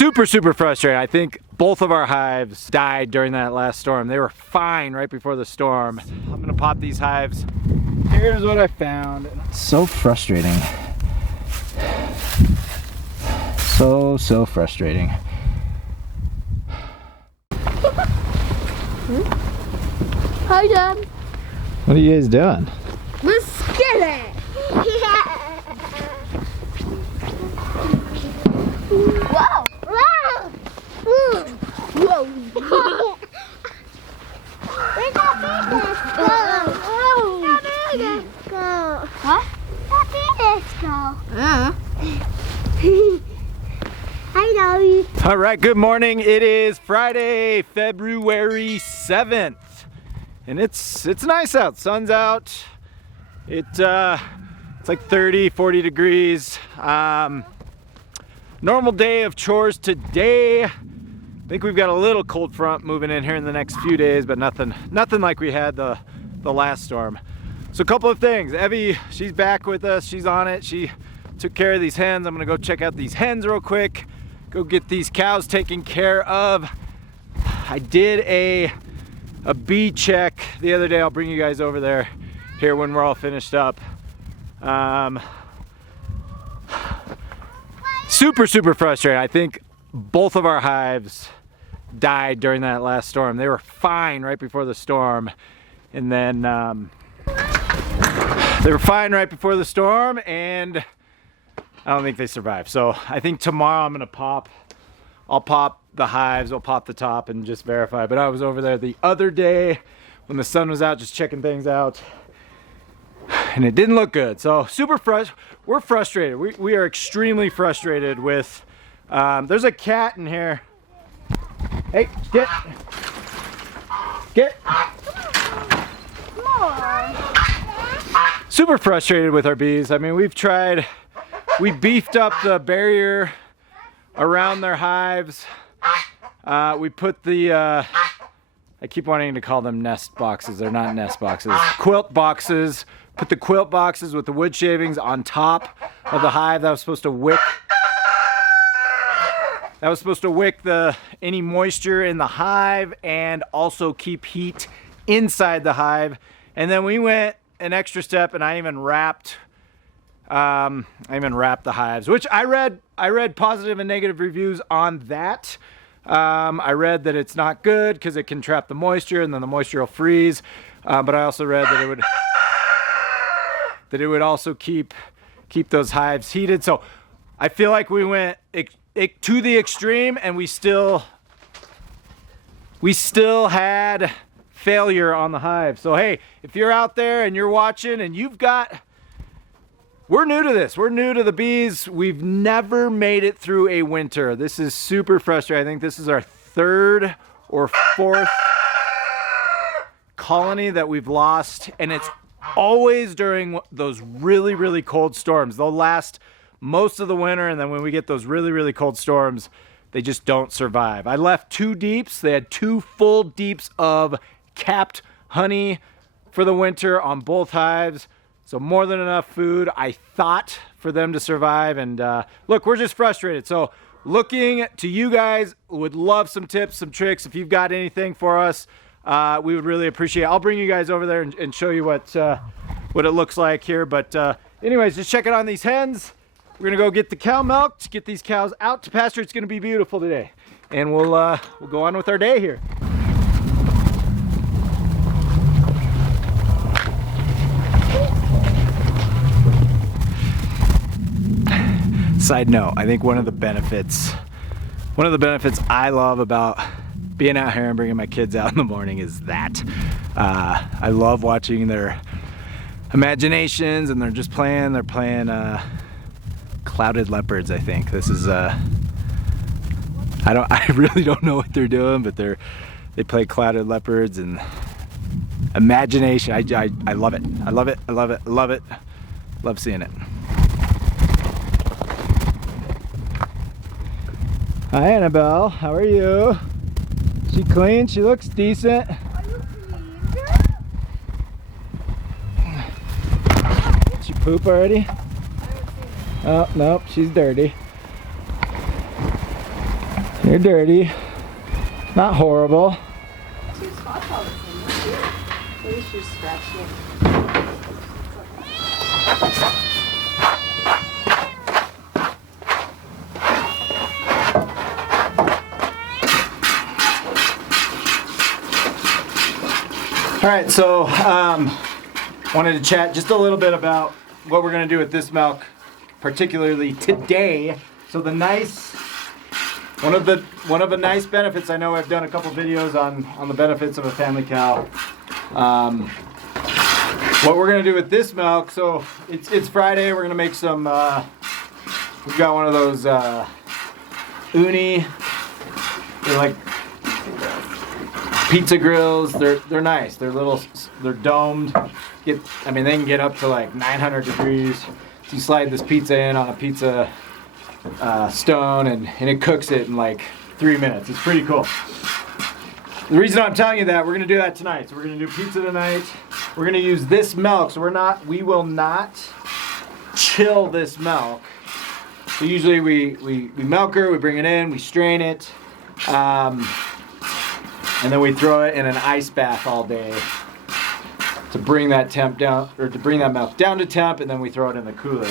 Super frustrating. I think both of our hives died during that last storm. They were fine right before the storm. I'm gonna pop these hives. Here's what I found. So frustrating. So frustrating. Hi, Dad. What are you guys doing? Let's get it. Whoa! Whoa! Whoa! Where's that Venus go? That Venus go? What? That Venus go? I know you. All right, good morning. It is Friday, February 7th. And it's nice out. Sun's out. It's like 30, 40 degrees. Normal day of chores today. I think we've got a little cold front moving in here in the next few days, but nothing like we had the last storm. So a couple of things. Evie, she's back with us. She's on it. She took care of these hens. I'm gonna go check out these hens real quick. Go get these cows taken care of. I did a bee check the other day. I'll bring you guys over there here when we're all finished up. Super frustrating. I think both of our hives died during that last storm. They were fine right before the storm, and then they were fine right before the storm, and I don't think they survived. So I think tomorrow I'm gonna I'll pop the hives, I'll pop the top and just verify. But I was over there the other day when the sun was out, just checking things out, and it didn't look good. So we're frustrated. We are extremely frustrated with, there's a cat in here. Hey, get. Super frustrated with our bees. I mean, we beefed up the barrier around their hives. We put the, I keep wanting to call them nest boxes. They're not nest boxes. Quilt boxes. Put the quilt boxes with the wood shavings on top of the hive. That was supposed to wick. That was supposed to wick any moisture in the hive and also keep heat inside the hive. And then we went an extra step, and I even wrapped the hives, which I read positive and negative reviews on that. I read that it's not good because it can trap the moisture and then the moisture will freeze. But I also read that it would also keep those hives heated. So I feel like we went to the extreme, and we still had failure on the hive. So hey, if you're out there and you're watching and we're new to this. We're new to the bees. We've never made it through a winter. This is super frustrating. I think this is our third or fourth colony that we've lost, and it's always during those really cold storms. They'll last most of the winter, and then when we get those really cold storms, they just don't survive. I left 2 deeps. They had 2 full deeps of capped honey for the winter on both hives. So more than enough food, I thought, for them to survive. And look, we're just frustrated. So looking to you guys, would love some tips, some tricks. If you've got anything for us, we would really appreciate it. I'll bring you guys over there and show you what it looks like here. But anyways, just checking on these hens. We're gonna go get the cow milked, get these cows out to pasture. It's gonna be beautiful today. And we'll go on with our day here. Side note, I think one of the benefits I love about being out here and bringing my kids out in the morning is that I love watching their imaginations, and they're just playing. They're playing clouded leopards. I think this is I really don't know what they're doing, but they play clouded leopards and imagination. I love it. I love it. Love seeing it. Hi Annabelle, how are you? She clean? She looks decent. Are you clean? Did she poop already? Oh, nope, she's dirty. You're dirty. Not horrible. Two spots all the same. Maybe she's scratching it. All right, so wanted to chat just a little bit about what we're gonna do with this milk, particularly today. So the nice, one of the nice benefits, I know I've done a couple videos on the benefits of a family cow. What we're gonna do with this milk, so it's Friday, we're gonna make some, we've got one of those uni, they're like pizza grills. They're nice. They're little. They're domed. They can get up to like 900 degrees. So you slide this pizza in on a pizza stone, and it cooks it in like 3 minutes. It's pretty cool. The reason I'm telling you that, we're gonna do that tonight. So we're gonna do pizza tonight. We're gonna use this milk. So we will not chill this milk. So usually we milk her, we bring it in, we strain it. And then we throw it in an ice bath all day to bring that temp down, or to bring that milk down to temp, and then we throw it in the cooler.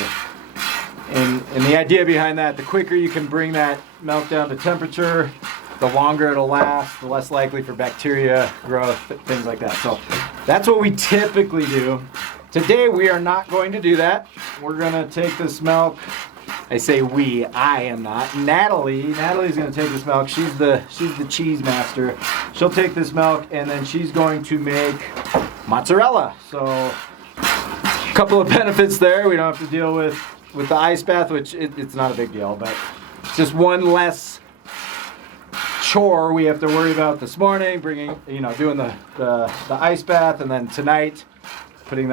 And the idea behind that, the quicker you can bring that milk down to temperature, the longer it'll last, the less likely for bacteria growth, things like that. So that's what we typically do. Today we are not going to do that. We're gonna take this milk. I say we, I am not. Natalie's gonna take this milk. She's the cheese master. She'll take this milk and then she's going to make mozzarella. So a couple of benefits there. We don't have to deal with the ice bath, which it's not a big deal, but it's just one less chore we have to worry about this morning, doing the ice bath, and then tonight putting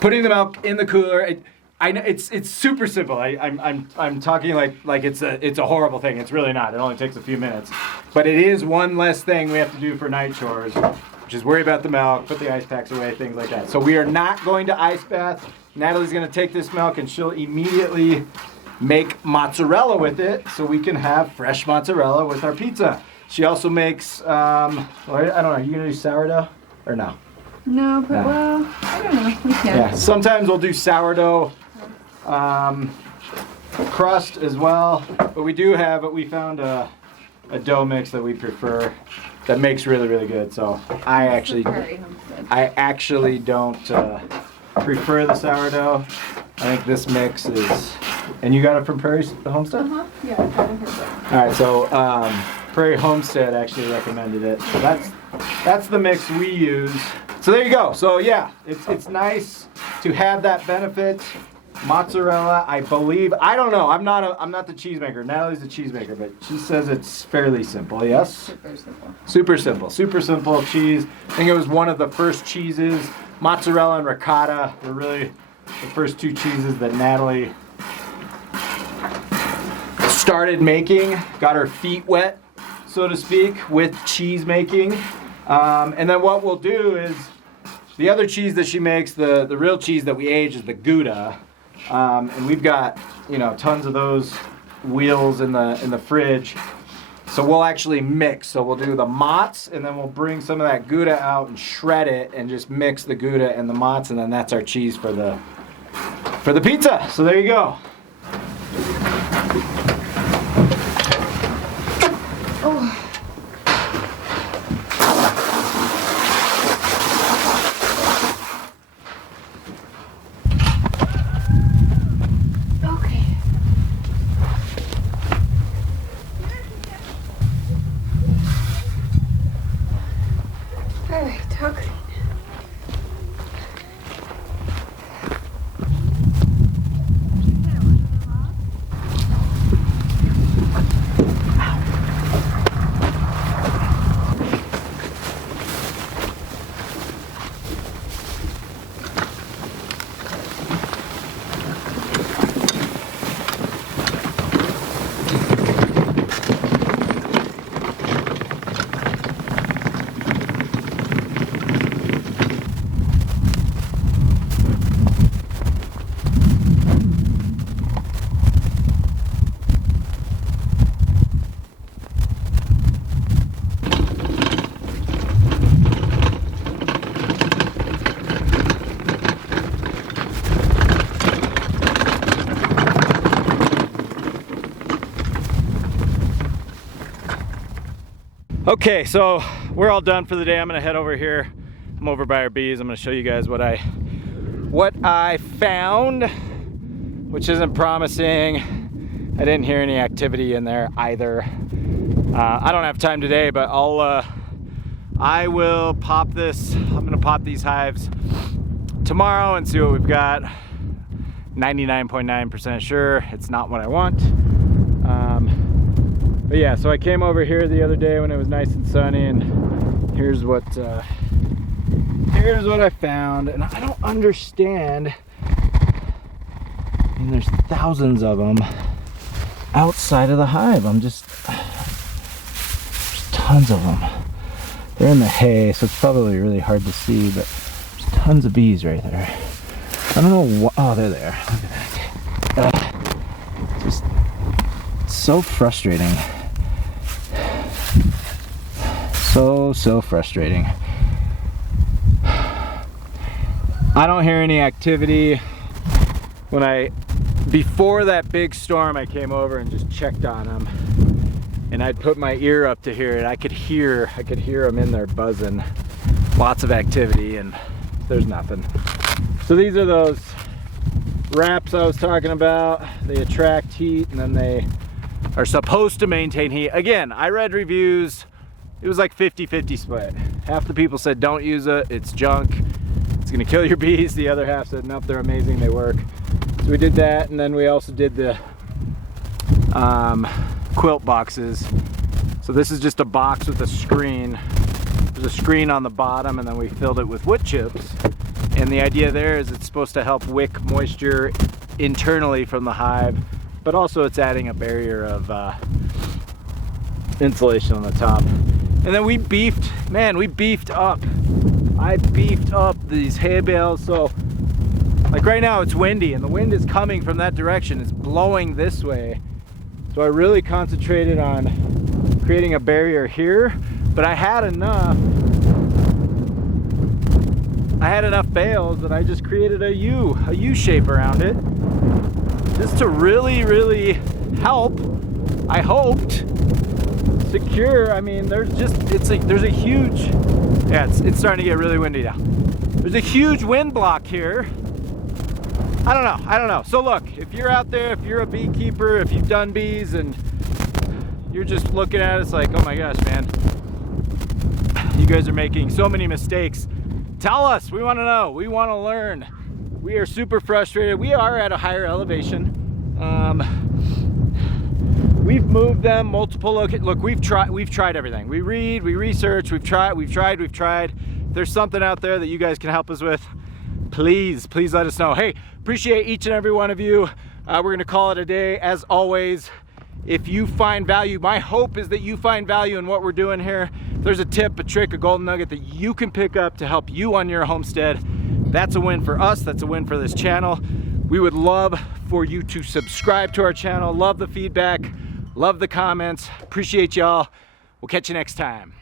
putting the milk in the cooler. I know it's super simple. I'm talking like it's a horrible thing. It's really not. It only takes a few minutes, but it is one less thing we have to do for night chores, which is worry about the milk, put the ice packs away, things like that. So we are not going to ice bath. Natalie's going to take this milk and she'll immediately make mozzarella with it, so we can have fresh mozzarella with our pizza. She also makes I don't know. Are you going to do sourdough or no? No, but No. well, I don't know. We can. Yeah. Sometimes we'll do sourdough. Crust as well, but we found a dough mix that we prefer that makes really, really good. So I actually don't prefer the sourdough. I think this mix is, and you got it from Prairie Homestead? Yeah, I haven't heard that. All right, so Prairie Homestead actually recommended it. So that's the mix we use. So there you go. So yeah, it's nice to have that benefit. Mozzarella, I believe. I don't know. I'm not the cheesemaker. Natalie's the cheesemaker, but she says it's fairly simple. Yes. Super simple. Super simple. Super simple cheese. I think it was one of the first cheeses. Mozzarella and ricotta were really the first two cheeses that Natalie started making. Got her feet wet, so to speak, with cheese making. And then what we'll do is the other cheese that she makes, the real cheese that we age, is the Gouda. And we've got, tons of those wheels in the fridge. So we'll actually mix. So we'll do the mozz, and then we'll bring some of that Gouda out and shred it and just mix the Gouda and the mozz, and then that's our cheese for the pizza. So there you go. Okay, so we're all done for the day. I'm gonna head over here. I'm over by our bees. I'm gonna show you guys what I found, which isn't promising. I didn't hear any activity in there either. I don't have time today, but I will pop this. I'm gonna pop these hives tomorrow and see what we've got. 99.9% sure it's not what I want. But yeah, so I came over here the other day when it was nice and sunny, and here's what I found. And I don't understand. I mean, there's thousands of them outside of the hive. There's tons of them. They're in the hay, so it's probably really hard to see, but there's tons of bees right there. I don't know what, oh, they're there. Look at that. Just so frustrating. So frustrating. I don't hear any activity. Before that big storm, I came over and just checked on them, and I'd put my ear up to hear it. I could hear them in there buzzing. Lots of activity, and there's nothing. So these are those wraps I was talking about. They attract heat, and then they are supposed to maintain heat. Again, I read reviews. It was like 50-50 split. Half the people said don't use it, it's junk, it's gonna kill your bees. The other half said nope, they're amazing, they work. So we did that, and then we also did the quilt boxes. So this is just a box with a screen. There's a screen on the bottom, and then we filled it with wood chips. And the idea there is it's supposed to help wick moisture internally from the hive, but also it's adding a barrier of insulation on the top. And then we beefed up. I beefed up these hay bales. So like right now it's windy, and the wind is coming from that direction. It's blowing this way. So I really concentrated on creating a barrier here, but I had enough bales that I just created a U shape around it, just to really help, I hoped, secure. I mean, there's a huge, yeah, it's starting to get really windy now. There's a huge wind block here. I don't know. So look, if you're out there, if you're a beekeeper, if you've done bees and you're just looking at it, it's like, oh my gosh, man, you guys are making so many mistakes. Tell us, we want to know, we want to learn. We are super frustrated. We are at a higher elevation. We've moved them multiple locations. Look, we've tried everything. We read, we research, we've tried. If there's something out there that you guys can help us with, please let us know. Hey, appreciate each and every one of you. We're gonna call it a day. As always, if you find value, my hope is that you find value in what we're doing here. If there's a tip, a trick, a golden nugget that you can pick up to help you on your homestead, that's a win for us, that's a win for this channel. We would love for you to subscribe to our channel. Love the feedback, love the comments. Appreciate y'all. We'll catch you next time.